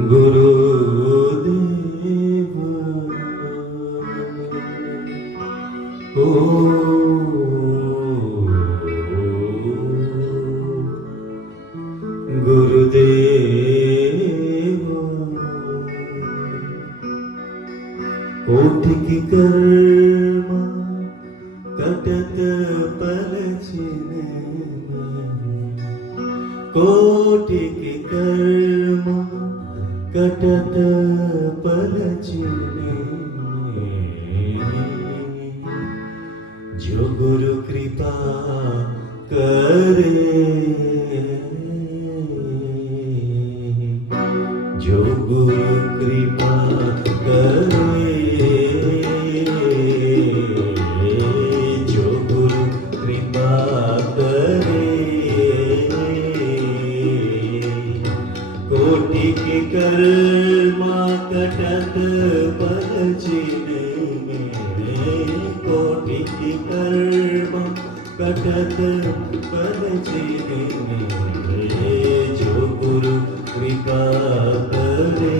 गुरुदेव ओ गुरुदेव कोटि कर्म कटत पलछिने कोटि कर्म कटत पलछिने जो गुरु कृपा करे जो गुरु कृपा करे जो गुरु कृपा करे कोटि की कर्मा कटत पलछिने कोटि की कर्मा कटत पलछिने जो गुरु कृपा करे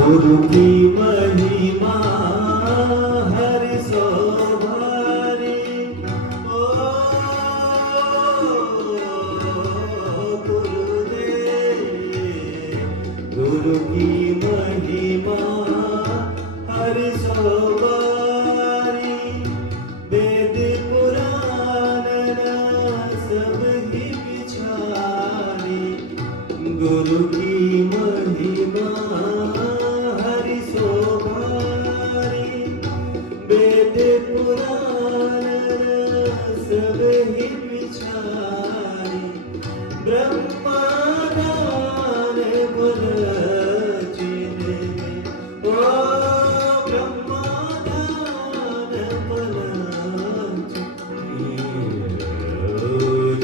गुरु की महिमा हरि सो भारी ओ गुरुदेव गुरु की महिमा हरि सो भारी वेद पुराण सब ही बिचारी गुरु की महिमा वेद पुराण सब ही बिचारी ब्रह्मादान पलछिने ओ ब्रह्मादान पलछिने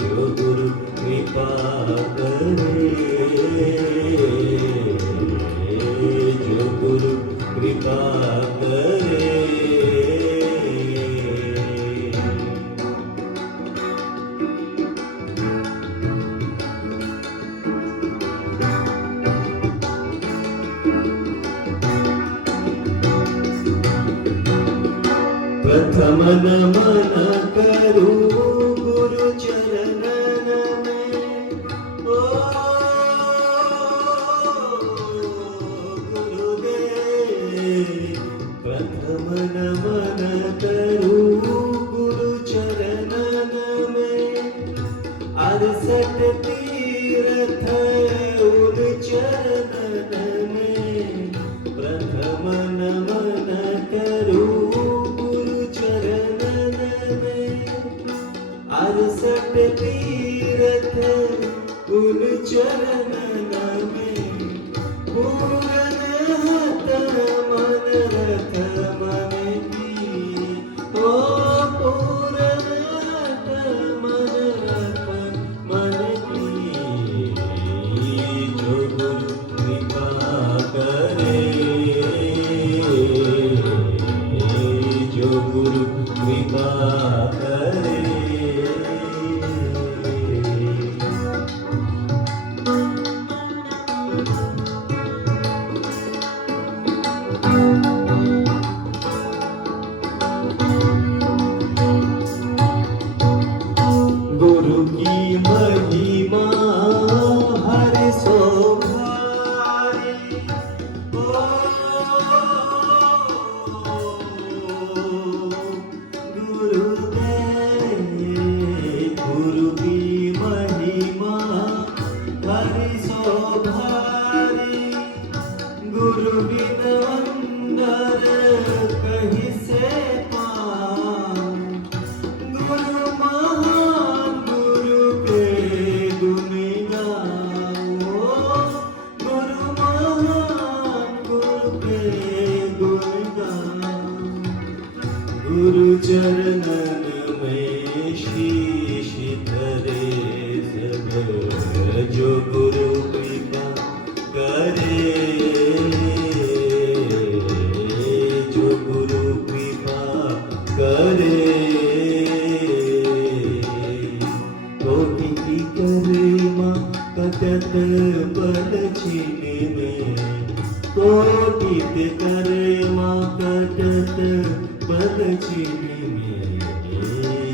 जो गुरु कृपा करे जो गुरु कृपा करे प्रथम नमन करूं गुरु चरणन में ओ गुरुदेव प्रथम नमन करूं गुरु चरणन में 68 तीर्थ उन चरणन में प्रथम नमन करूं 68 तीर्थ उन चरणन में पूरन हत मन रथ मन की ओ पूरन हत मन रथ मन की जो गुरु कृपा करे जो गुरु कृपा करे गुरु की महिमा हरि सो भारी ओ गुरुदेव गुरु की महिमा हरि सो भारी गुरु बिन वंदन कहीं से पाऊं गुरु महान गुरु के गुण गाऊं गुरु महान गुरु के गुण गाऊं गुरु चरणन में शीश धरे सब जो गुरु कृपा करे कोटित कर्मा कटत पद चिन्ह में,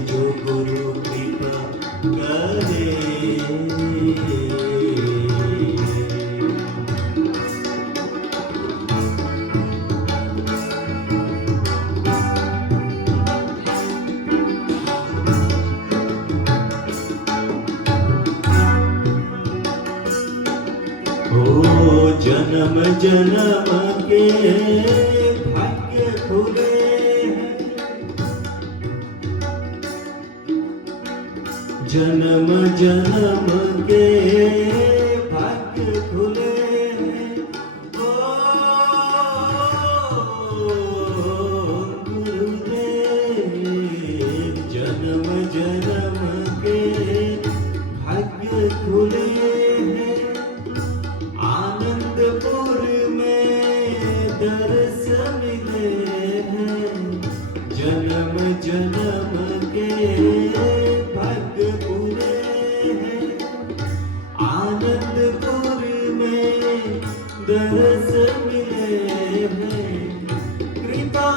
जो गुरु कृपा करे। ओ जन्म जन्म के भाग्य खुले हैं, जन्म जन्म के भाग्य खुले हैं। ओ गुरुदेव, जन्म जन्म के भाग्य खुले हैं। आनंदपुर में दर्श मिले हैं, जन्म जन्म के भाग्य पूरे हैं। आनंदपुर में दर्श मिले हैं, कृपा